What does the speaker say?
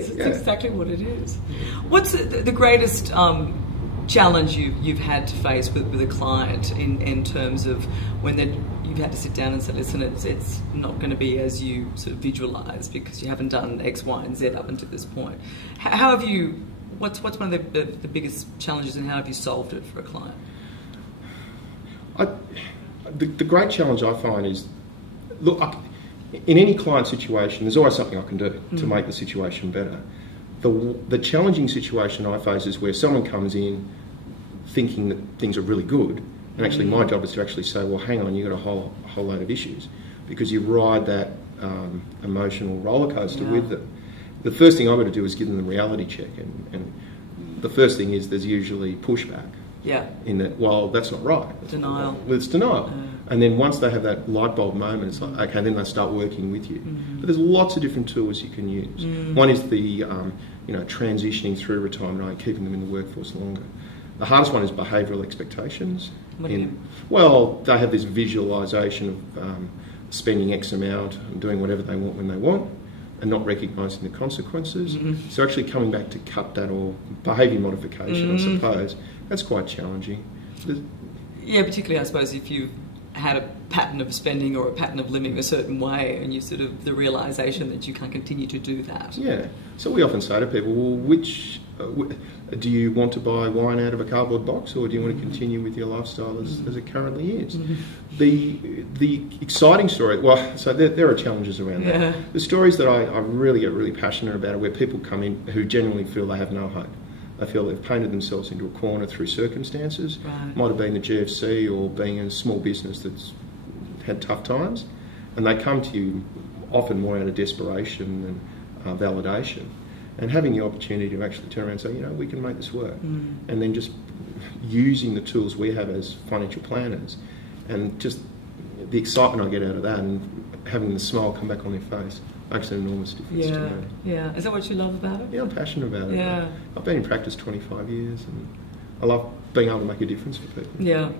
is. It's exactly what it is. What's the greatest challenge you've had to face with a client in terms of when you've had to sit down and say, listen, it's not going to be as you sort of visualise because you haven't done X, Y, and Z up until this point. How have you? What's one of the biggest challenges, and how have you solved it for a client? The great challenge I find is, look, in any client situation, there's always something I can do to make the situation better. The challenging situation I face is where someone comes in thinking that things are really good, and actually my job is to actually say, well, hang on, you've got a whole load of issues, because you ride that emotional roller coaster with them. The first thing I've got to do is give them the reality check, and the first thing is there's usually pushback. Yeah. In that, well, that's not right. Denial. Well, it's denial. And then once they have that light bulb moment, it's like, okay, then they start working with you. But there's lots of different tools you can use. One is the, transitioning through retirement, right, keeping them in the workforce longer. The hardest one is behavioural expectations. What do you mean? Well, they have this visualisation of spending X amount and doing whatever they want when they want, and not recognising the consequences. So actually coming back to cut that, or behaviour modification, I suppose, that's quite challenging. Yeah, particularly I suppose if you've had a pattern of spending or a pattern of living a certain way, and you sort of the realisation that you can't continue to do that. Yeah. So we often say to people, well, which do you want to buy wine out of a cardboard box, or do you want to continue with your lifestyle as it currently is? The exciting story, well, so there are challenges around that. The stories that I really get really passionate about are where people come in who genuinely feel they have no hope. They feel they've painted themselves into a corner through circumstances. Might have been the GFC or being in a small business that's had tough times, and they come to you often more out of desperation than validation. And having the opportunity to actually turn around and say, we can make this work. And then just using the tools we have as financial planners, and just the excitement I get out of that, and having the smile come back on their face, makes an enormous difference to me. Yeah. Is that what you love about it? Yeah, I'm passionate about it. Yeah. I've been in practice 25 years, and I love being able to make a difference for people. Yeah.